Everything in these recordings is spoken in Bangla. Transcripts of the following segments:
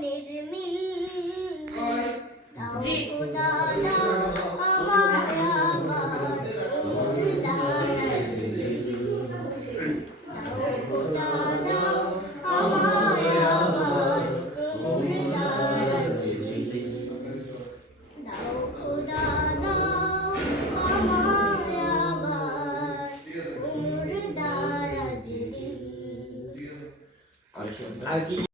মনের মিল দাও খোদা দাও আমার আবার মুর্দারাজ দাও খোদা দাও আমার আবার মুর্দারাজ দাও খোদা দাও আমার আবার মুর্দারাজ আল্লাহ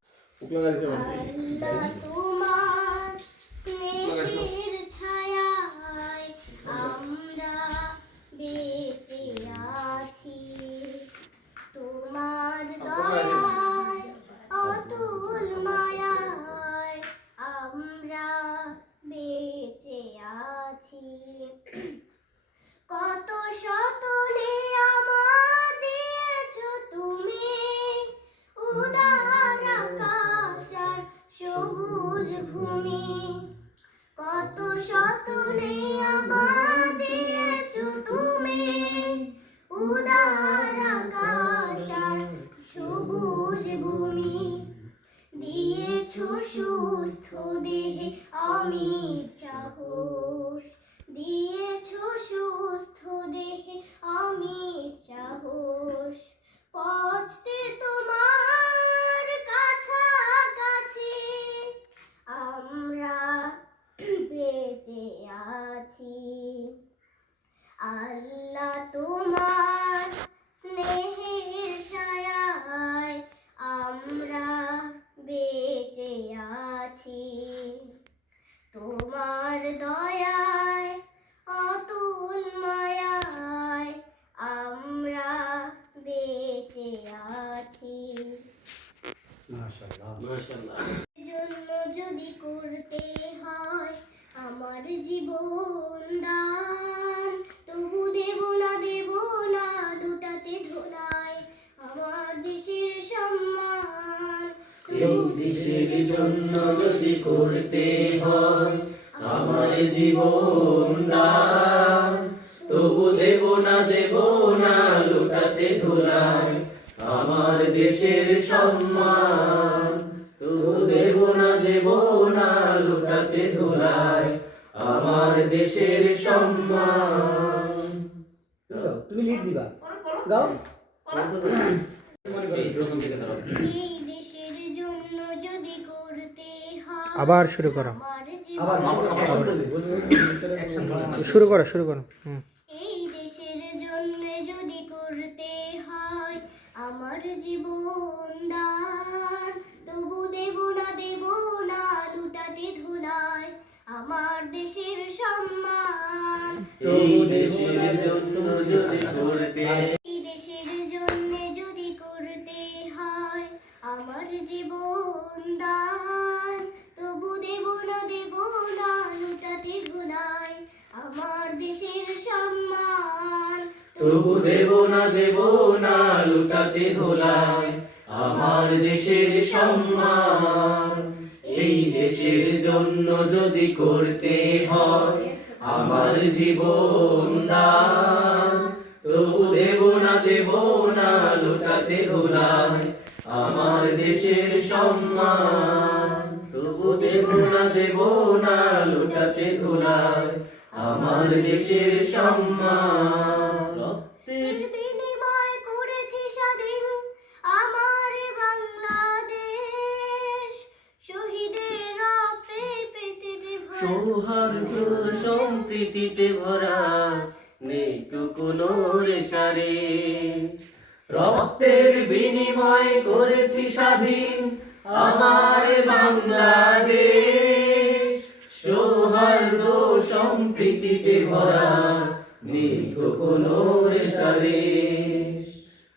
তোমার স্নেহের ছায়ায় আমরা বেঁচে আছি তোমার দয়ায় অতুল মায়ায় আমরা বেঁচে আছি কত শত নিয়ামত দিয়েছো তুমি উদার আকাশ আর সবুজ ভূমি কত শত নিয়ামত দিয়েছো তুমি উদার আকাশ আর সবুজ ভূমি দিয়েছো সুস্থ দেহে অমিত সাহস দিয়েছো সুস্থ দেহে অমিত সাহস পৌঁছতে তোমার কাছাকাছি আমরা বেঁচে আছি আল্লাহ তোমার স্নেহের ছায়ায় আমরা বেঁচে আছি তোমার দয়ায় অতুল মায়ায় আমরা বেঁচে আছি মাশাআল্লাহ মাশাআল্লাহ জন্য যদি করতে হয় আমার জীবন দান তবু দেব না লুটাতে ধোলাই আমার দেশের সম্মান এই দেশের জন্য যদি করতে হয় আমার জীবন দান তবু দেব না লুটাতে ধোলাই আমার দেশের সম্মান তবু দেব না লুটাতে ধোলাই আমার দেশের সম্মান তুমি লিড দিবা গাও এই দেশের জন্য যদি করতে হয় আবার শুরু করো শুরু করো এই দেশের জন্য যদি করতে হয় আমার জীবন দান তবু দেব না লুটাতে ধুলাই আমার দেশের সম্মান এই দেশের জন্য যদি করতে এই দেশের জন্য যদি করতে হয় আমার জীবন দান তবু দেব না লুটাতে ধুলাই আমার দেশের সম্মান তবু দেব না লুটাতে ধোলাই আমার দেশের সম্মান এই দেশের জন্য যদি করতে হয় আমার জীবন দান তবু দেব না লুটাতে ধোলাই আমার দেশের সম্মান তবু দেব না লুটাতে ধোলাই আমার দেশের সম্মান এর বিনিময় করেছি স্বাধীন আমার বাংলাদেশ শহীদের রক্তে পেটেতে ভরা সৌহার্দ্য সম্প্রীতিতে ভরা নেই তো কোনো রেশারে রক্তের বিনিময় করেছি স্বাধীন আমার বাংলাদেশ সৌহার্দ্য সম্প্রীতিতে ভরা নেই তো কোনো রেশারে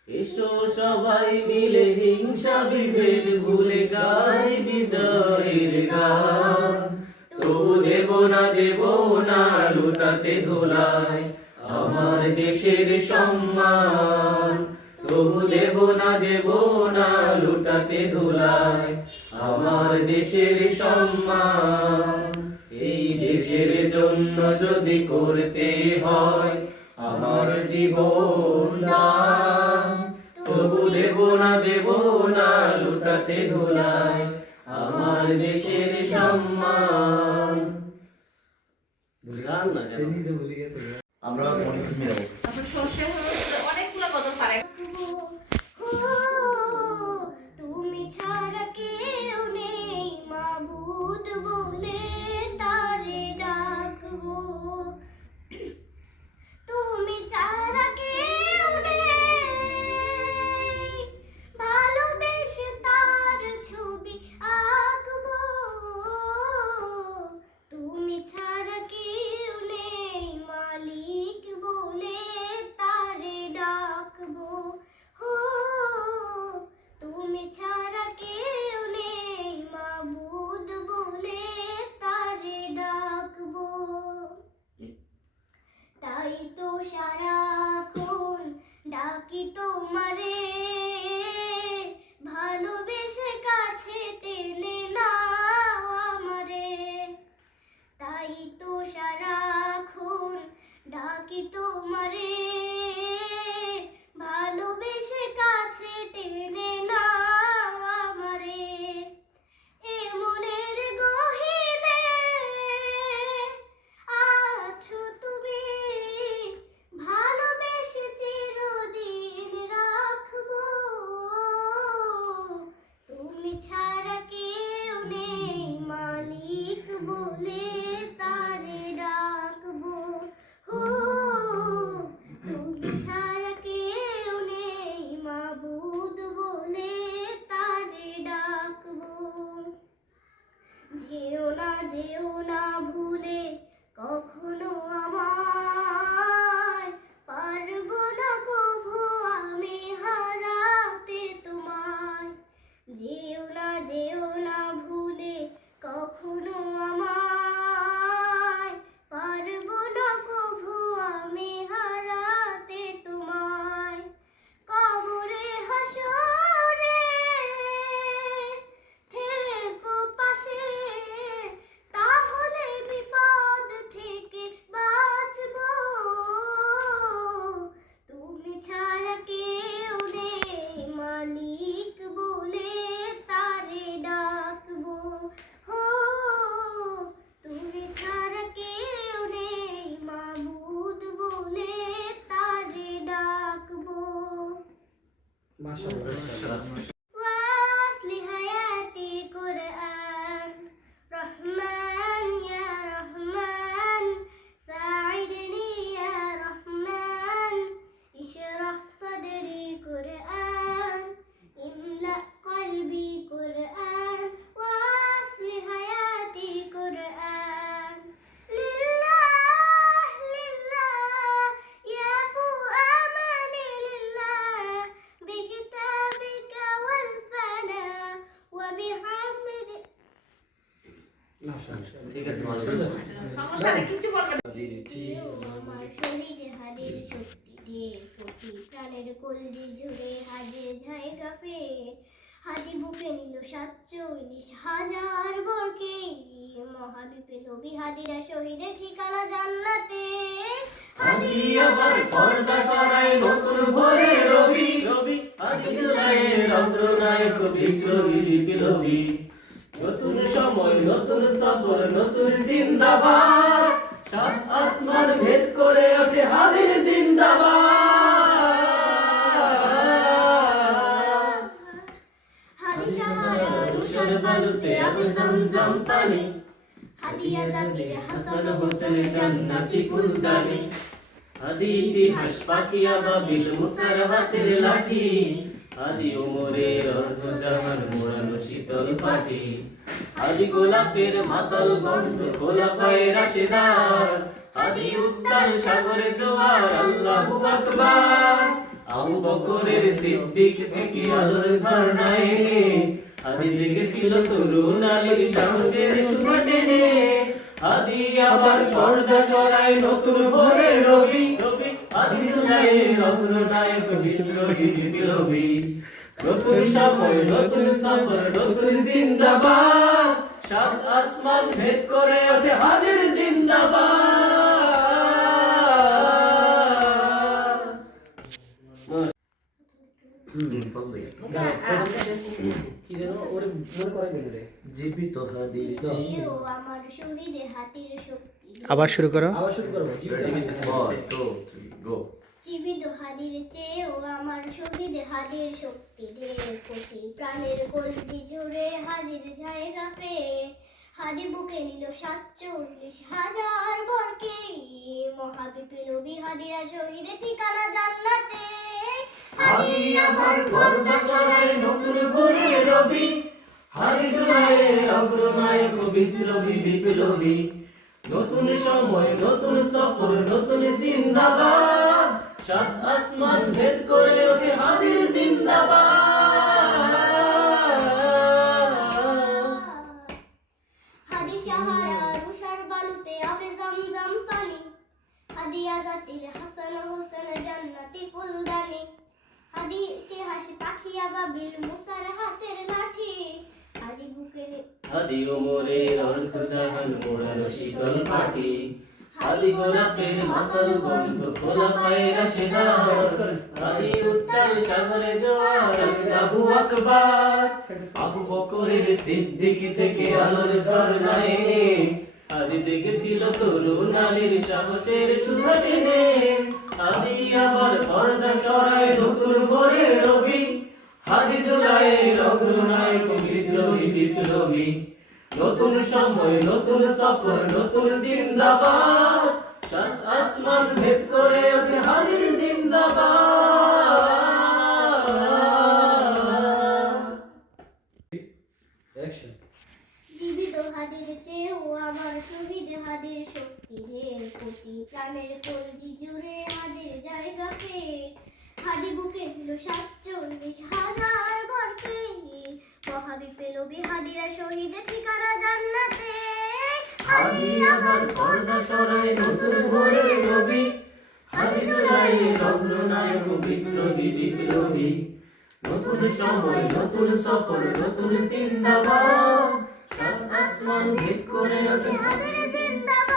এসো সবাই মিলে হিংসা বিভেদ ভুলে গাই বিজয়ের গান তবু দেব না লুটাতে ধোলাই আমার দেশের সম্মান তবু দেব না লুটাতে ধোলাই আমার দেশের সম্মান এই দেশের জন্য যদি করতে হয় আমার জীবন দান তবু দেব না লুটাতে ধোলাই আমার আমার দেশের সম্মান। গান না কেন? আমরা মনে করে মিলাবো। তারপর সর্ষে হলুদ অনেকগুলো গজল পারে। তুমি ছাড়া কেউ নেই মাবুদ বলে তারে ডাকবো, তুমি ছাড়া কেউ নেই ভালোবেসে তার ছবি আঁকবো, তুমি ছাড়া কেউ নেই মালিক বলে তারে ডাকবো, হো তুমি ছাড়া কেউ নেই মাবুদ বলে তারে ডাকবো। তাই তো সারাক্ষণ ডাকি তোমারে, ভালোবেসে কাছে টেনে নাও আমারে। তাই তো সারাক্ষণ ডাকি তোমারে, ভালোবেসে কাছে টেনে নাও আমারে। এ মনের গহীনে আছো তুমি, ভালোবেসে চিরদিন রাখবো, তুমি ছাড়া কেউ নেই মালিক বলে তারে ডাকবো, হো তুমি ছাড়া কেউ নেই মাবুদ বলে তারে ডাকবো। যেও না ভুলে কখনো আমায়, পারবো না কভু আমি হারাতে তোমায়। যেও না ভুলে কখনো আমায়, পারবো না কভু আমি হারাতে তোমায়। কবরে হাসরে থেকো পাশে, তাহলে বিপদ থেকে বাঁচবো, তুমি ছাড়া কেউ নেই মালিক বলে তারে ডাকবো, হো তুমি ছাড়া কেউ নেই মাবুদ বলে তারে ডাকবো। মাশাআল্লাহ। واصل حياتي قرآن رحمن يا رحمن ساعدني يا رحمن اشرح صدري قرآن املأ قلبي قرآن واصل حياتي قرآن لله لله يافو آماني لله بكتابك والفنا وبحمد। ঠিক আছে মাশাআল্লাহ। সমস্যা নেই, কিছু বলবে না। আমার শহীদ হাদির শক্তি দিয়ে প্রতি প্রাণের কলজি জুড়ে হাজির জায়গা ফের, হাদি বুকে নিল 47,000 বরকে, মহাবিপে নবী হাদিরা শহীদের ঠিকানা জান্নাতে। হাদি আবার পর্দা সরাই নতুন ভোরে রবি, হাদি জুলাইয়ের অগ্রনায়ক বিদ্রোহী বিপ্লবী। নতুন সময় নতুন সফর নতুন জিন্দাবাদ, সাত আসমান ভেদ করে ওঠে হাদির জিন্দাবাদ। হাদি সাহারা রুশের বালুতে আবে জমজম পানি, হাদি আজাদের হাসান হাসান হোসেন জান্নাতি ফুলদানি। হাদি ইতিহাস পাখি আবাবিল মুসার হাতের লাঠি, হাদি ওমরের অর্ধজাহান মোড়ানো শীতল পাটি। হাদি গোলাপের মাতাল গন্ধ খোলাফায়ে রাশেদার, হাদি উত্তাল সাগরে জোয়ার আল্লাহু আকবার। আবু বকরের সিদ্দিক থেকে আলোর ঝর্ণা এনে, হাদি জেগেছিল তরুণ আলীর সাহসের সুধা টেনে। হাদি আবার পর্দা সরাই নতুন ভোরে রবি, হাদি জুলাইয়ের অগ্রনায়ক বিদ্রোহী বিপ্লবী। নতুন সময় নতুন সফর নতুন জিন্দাবাদ, সাত আসমান ভেদ করে ওঠে হাদির জিন্দাবাদ। গাও। কি যেন ওরে মনে করে গেল রে। জীবিত হাদির চেয়ে চেয়েও আমার শহীদে হাতির শক্তি দে। আবার শুরু করো। আবার শুরু করবো। গো জীবিত হাদির চেয়েও আমার শহীদে হাদির শক্তি ঢের কোটি প্রাণের কলজি জুড়ে হাজির জায়গা ফের হাদি বুকে নিল 47,000 বরকে মহাবিপ্লবী হাদিরা শহীদে ঠিকানা জান্নাতে হাদি আমার পর্দা সরাই নতুন ভোরে রবি হাদি জুড়াইয়ের অগ্রনায়ক বিপ্লবী বিপ্লবী নতুন সময় নতুন সফর নতুন জিন্দাবাদ সাত আসমান ভেদ করে ওঠে হাদির জিন্দাবাদ হাদি সাহারা রুষার বালুতে আবে জমজম পানি হাদি আজাতির হাসান হোসেন জান্নাতি ফুলদানি হাদি ইতিহাস পাখি আবাবিল মুসার হাতের লাঠি হাদি বুকে হাদি ওমরের অর্থ জাহান মোড়ানো শীতল পাটি হাদি গোলাপের মাতাল গন্ধ খোলা পায়ে রাশেদার হাদি উত্তাল সাগরে জোয়ার আবু আকবার আবু বকরের সিদ্দিকী থেকে আলোর ঝর্ণা এনে হাদি দেখেছিল তরুণ নারীর সাহসের সুধা টেনে হাদি আবার পর্দা সরায় নতুন ভোরের রবি হাদি জুলাইয়ের অগ্রনায়ক বিদ্রোহী বিপ্লবী নতুন সময় নতুন সফর নতুন জিন্দাবাদ সাত আসমান ভেদ করে ওঠে হাদির জিন্দাবাদ অ্যাকশন। জীবিত হাদির চেয়েও আমার শহীদ হাদির শক্তি ঢের কোটি প্রাণের কলজি জুড়ে হাদির জায়গা ফের হাদি বুকে দিল 47,000 বরকে মহাবিপ্লবী হাদিরা শহীদে ঠিকানা জান্নাতে হাদি আবার পর্দা সরাই নতুন ভোরের রবি হাদি জুলাইয়ের অগ্রনায়ক বিপ্লবী বিপ্লবী নতুন সময় নতুন সফর নতুন জিন্দাবাদ সাত আসমান ভেদ করে ওঠে হাদির জিন্দাবাদ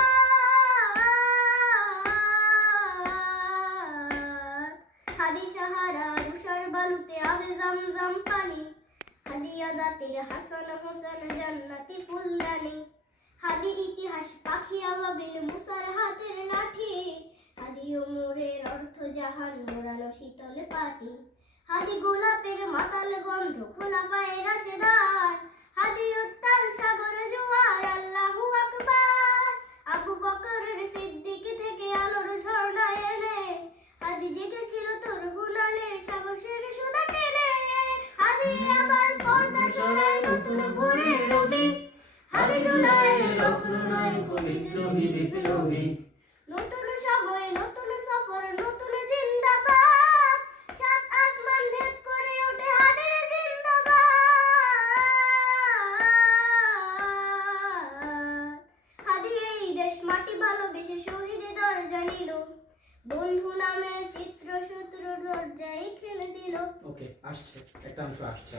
হাদি সাহারা রুষার বালুতে আবে জমজম পানি হাদি আজাতির হাসান হোসেন জান্নাতি ফুলদানি হাদি ইতিহাস পাখি আবাবিল মুসার হাতের লাঠি হাদি ওমরের অর্থ জাহান মোড়ানো শীতল পাটি হাদি গোলাপের মাতাল গন্ধ খোলা পায়ে রাশেদার হাদি উত্তাল সাগর জোয়ার আল্লাহু আকবার আবু বকরের সিদ্দিকী থেকে আলোর ঝর্ণা এনে হাদি জেগেছিল তরুণ আলীর সাহসের সুধা টেনে হাদি আবার পর্দা সরাই নতুন ভোরে রবি হাদি জুলাইয়ের অগ্রনায়ক বিদ্রোহী বিপ্লবী নতুন সময় নতুন সফর নতুন জিন্দাবাদ সাত আসমান ভেদ করে ওঠে হাদির জিন্দাবাদ হাদি এই দেশ মাটি ভালোবেসে শহীদে দরজা নিল বন্ধু নামের চিত্র শত্রু দরজায় খেলে দিল ওকে, আসছে একটা অংশ আসছে।